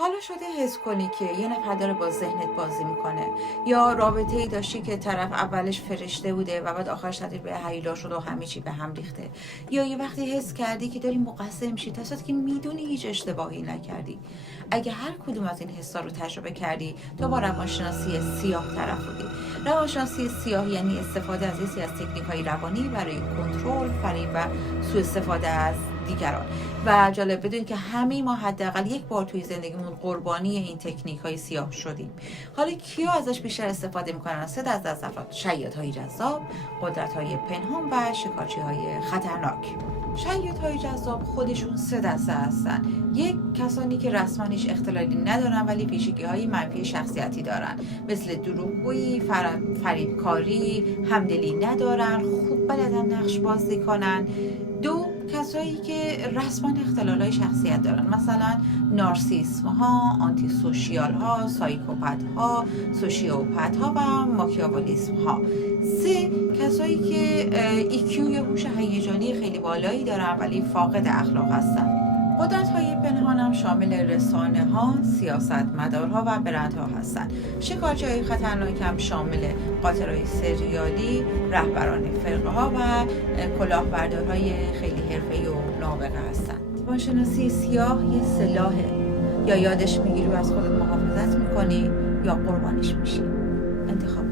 حالا شده حس کنی که یه نفر داره با ذهنت بازی میکنه، یا رابطه ای داشتی که طرف اولش فرشته بوده و بعد آخرش تبدیل به هیولا شد و همه چی به هم ریخته، یا یه وقتی حس کردی که داری مقصر میشی تا که میدونی هیچ اشتباهی نکردی. اگه هر کدوم از این حسا رو تجربه کردی تو با روانشناسی سیاه طرف بودی. روانشناسی سیاه یعنی استفاده از یه سری از تکنیک‌های روانی برای کنترل، فریب و سوء استفاده از دیگران. و جالب بدونید که همه ما حداقل یک بار توی زندگیمون قربانی این تکنیک‌های سیاه شدیم. حالا کیا ازش بیشتر استفاده میکنن؟ 3 دسته از افراد: شیادهای جذاب، قدرت‌های پنهان و شکارچی‌های خطرناک. شیادهای جذاب خودشون 3 دسته هستن. یک، کسانی که رسما هیچ اختلالی ندارن ولی ویژگی‌های منفی شخصیتی دارن، مثل دروغگویی، فریبکاری، همدلی ندارن، خوب بلدن نقش بازی کنن. 2، کسایی که رسما اختلالای شخصیت دارن، مثلا نارسیسم ها، آنتی سوشیال ها، سایکوپت ها، سوشیوپت ها و ماکیاولیسم ها. 3، کسایی که ایکیو یا هوش هیجانی خیلی بالایی دارن ولی فاقد اخلاق هستن. قدرت‌های پنهان هم شامل رسانه‌ها، سیاستمدارها و برندها هستند. شکارچی‌های خطرناک هم شامل قاتل‌های سریالی، رهبران فرقه‌ها و کلاهبردارهای خیلی حرفه‌ای و نابغه هستند. روانشناسی سیاه یه سلاحه، یا یادش میگیری و از خودت محافظت میکنی یا قربانیش میشی. انتخاب